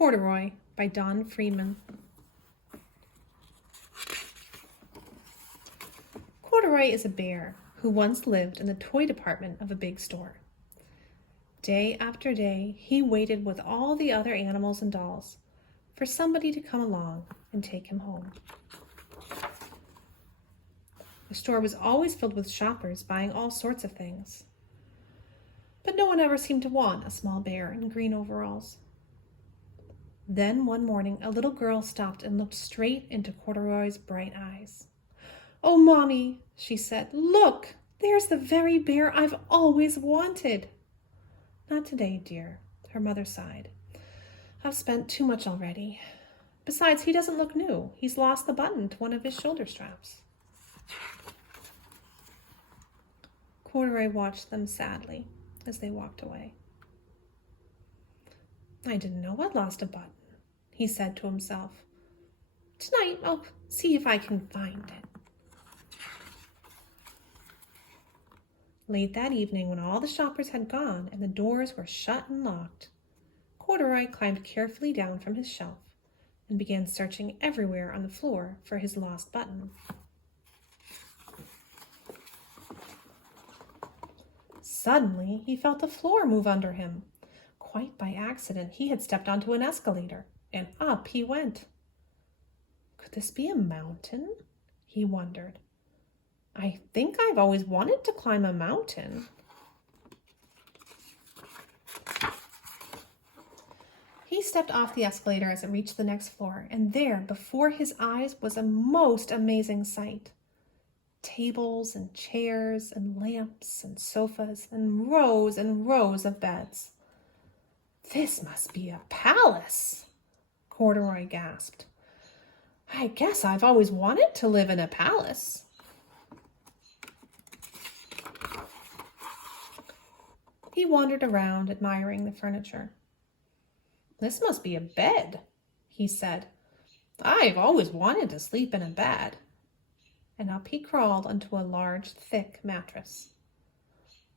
Corduroy by Don Freeman. Corduroy is a bear who once lived in the toy department of a big store. Day after day, he waited with all the other animals and dolls for somebody to come along and take him home. The store was always filled with shoppers buying all sorts of things. But no one ever seemed to want a small bear in green overalls. Then one morning, a little girl stopped and looked straight into Corduroy's bright eyes. "Oh, Mommy," she said, "look, there's the very bear I've always wanted." "Not today, dear," her mother sighed. "I've spent too much already. Besides, he doesn't look new. He's lost the button to one of his shoulder straps." Corduroy watched them sadly as they walked away. "I didn't know I'd lost a button," he said to himself. "Tonight I'll see if I can find it." Late that evening, when all the shoppers had gone and the doors were shut and locked, Corduroy climbed carefully down from his shelf and began searching everywhere on the floor for his lost button. Suddenly, he felt the floor move under him. Quite by accident, he had stepped onto an escalator, and up he went. Could this be a mountain? He wondered. I think I've always wanted to climb a mountain. He stepped off the escalator as it reached the next floor, and there, before his eyes, was a most amazing sight. Tables and chairs and lamps and sofas and rows of beds. "This must be a palace," Corduroy gasped. "I guess I've always wanted to live in a palace." He wandered around, admiring the furniture. "This must be a bed," he said. "I've always wanted to sleep in a bed." And up he crawled onto a large, thick mattress.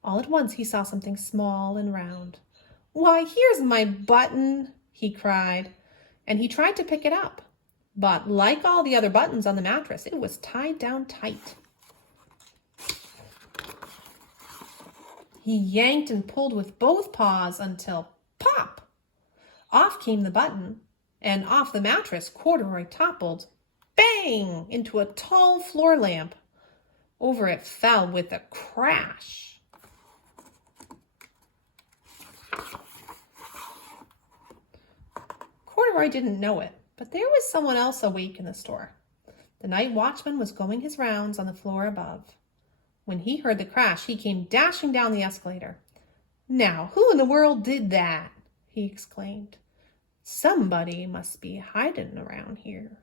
All at once he saw something small and round. "Why, here's my button," he cried, and he tried to pick it up. But like all the other buttons on the mattress, it was tied down tight. He yanked and pulled with both paws until pop! Off came the button, and off the mattress Corduroy toppled, bang, into a tall floor lamp. Over it fell with a crash. Corduroy didn't know it, but there was someone else awake in the store. The night watchman was going his rounds on the floor above. When he heard the crash, he came dashing down the escalator. "Now, who in the world did that?" he exclaimed. "Somebody must be hiding around here."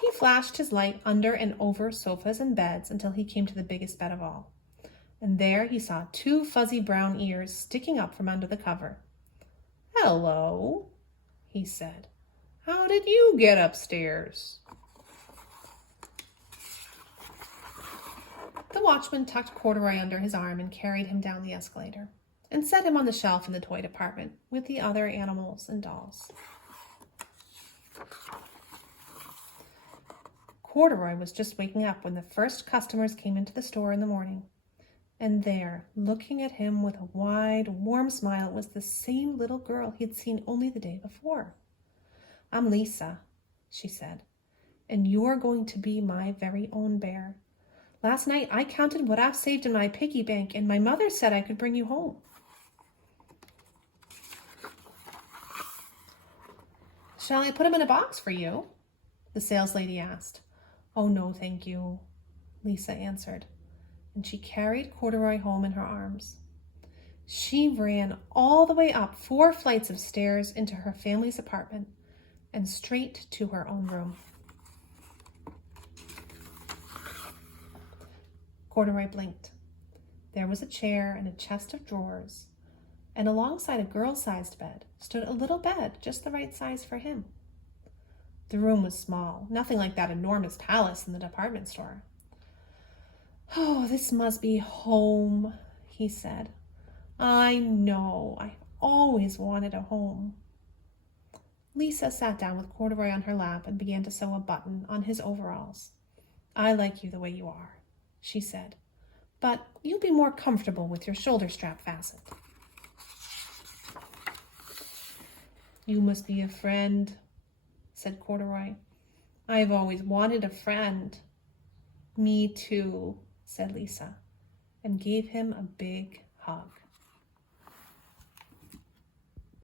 He flashed his light under and over sofas and beds until he came to the biggest bed of all. And there he saw two fuzzy brown ears sticking up from under the cover. "Hello," he said. "How did you get upstairs?" The watchman tucked Corduroy under his arm and carried him down the escalator and set him on the shelf in the toy department with the other animals and dolls. Corduroy was just waking up when the first customers came into the store in the morning. And there, looking at him with a wide, warm smile, was the same little girl he had seen only the day before. "I'm Lisa," she said, "and you're going to be my very own bear. Last night I counted what I've saved in my piggy bank, and my mother said I could bring you home." "Shall I put him in a box for you?" the saleslady asked. "Oh, no, thank you," Lisa answered, and she carried Corduroy home in her arms. She ran all the way up 4 flights of stairs into her family's apartment and straight to her own room. Corduroy blinked. There was a chair and a chest of drawers, and alongside a girl-sized bed stood a little bed just the right size for him. The room was small, nothing like that enormous palace in the department store. "Oh, this must be home," he said. I know. I always wanted a home. Lisa sat down with Corduroy on her lap and began to sew a button on his overalls. I like you the way you are, she said, but you'll be more comfortable with your shoulder strap fastened. You must be a friend, said Corduroy. I've always wanted a friend. Me too, said Lisa, and gave him a big hug.